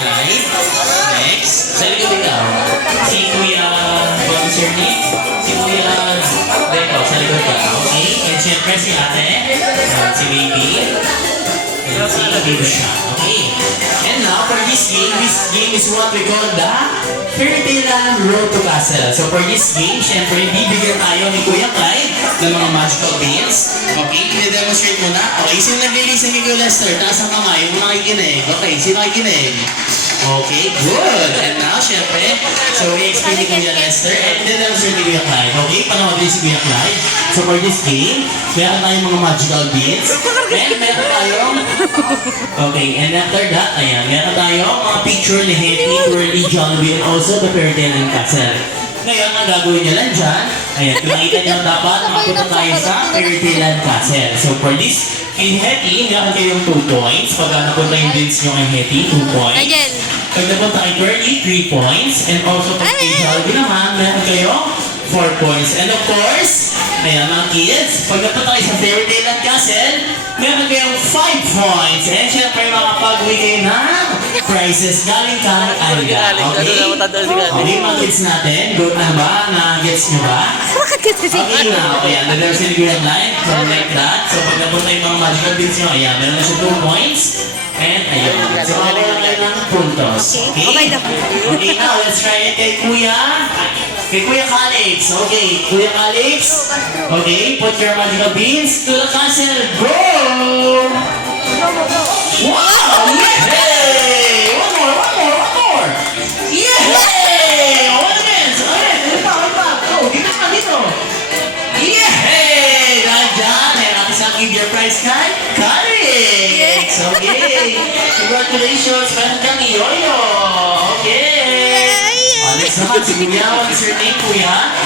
Right? Next. Sa likod ikaw. Si Kuya, what's your name? Si Kuya, Beko, sa likod ka. Okay? And syempre si ate. Si baby. And si baby siya. Okay. And now, for this game is what we call the Fairy Tale Land Road to Castle. So for this game, syempre, bibigyan tayo ni Kuya Clyde ng mga magical beans. Okay, i-demonstrate mo na. Okay, sino nag-release ng Kuya Lester? Taas ang kamay, yung nakikinig. Okay, sino nakikinig? Okay, good. And now, syempre, so i-explain ni Kuya Lester and i-demonstrate ni Kuya Clyde. Okay, panoodin si Kuya Clyde. So for this game, meron tayong mga magical beans. And meron tayong okay, and after that, ayan, meron tayo mga picture ni Hetty, Twirly, Jollibee, and also the Fairy Tale and Castle. Ngayon, ang gagawin nyo lang dyan, ayan, kung nakita nyo dapat, makapunta tayo sa Fairy Tale and Castle. So for this, kay Hetty, meron kayong 2 points. Pag napunta yung beans nyo kay Hetty, 2 points. Again. Pag napunta kay Twirly, 3 points. And also pag kay Jollibee naman, meron kayong 4 points. And of course, ayan mga kids, pag napunta kayo sa Fairy Tale and Castle, meron kayong 5 points. And syempre makapag-uwi kayo ng prizes galing kay Alga. Okay? Okay mga kids natin, good na ba? Na-gets nyo ba? Okay na. Ayan, nagawin sila yung line. So like that. So pag napunta yung mga magical beans nyo, ayan, meron na siya 2 points. And ayun. So makuha kayo ng puntos. Okay? Okay, now let's try it kay Kuya. Kay Kuya Calix. Okay, Kuya Calix. Okay, put your magical beans to the castle. Go! Wow! Yay! One more! Yay! One again! Ano pa? Go! Dito ka dito! Yay! Dahil dyan, give your prize kay Calix! Okay! Congratulations! Meron kang yoyo! Okay! Next naman, si Kuya. What is your name, Kuya?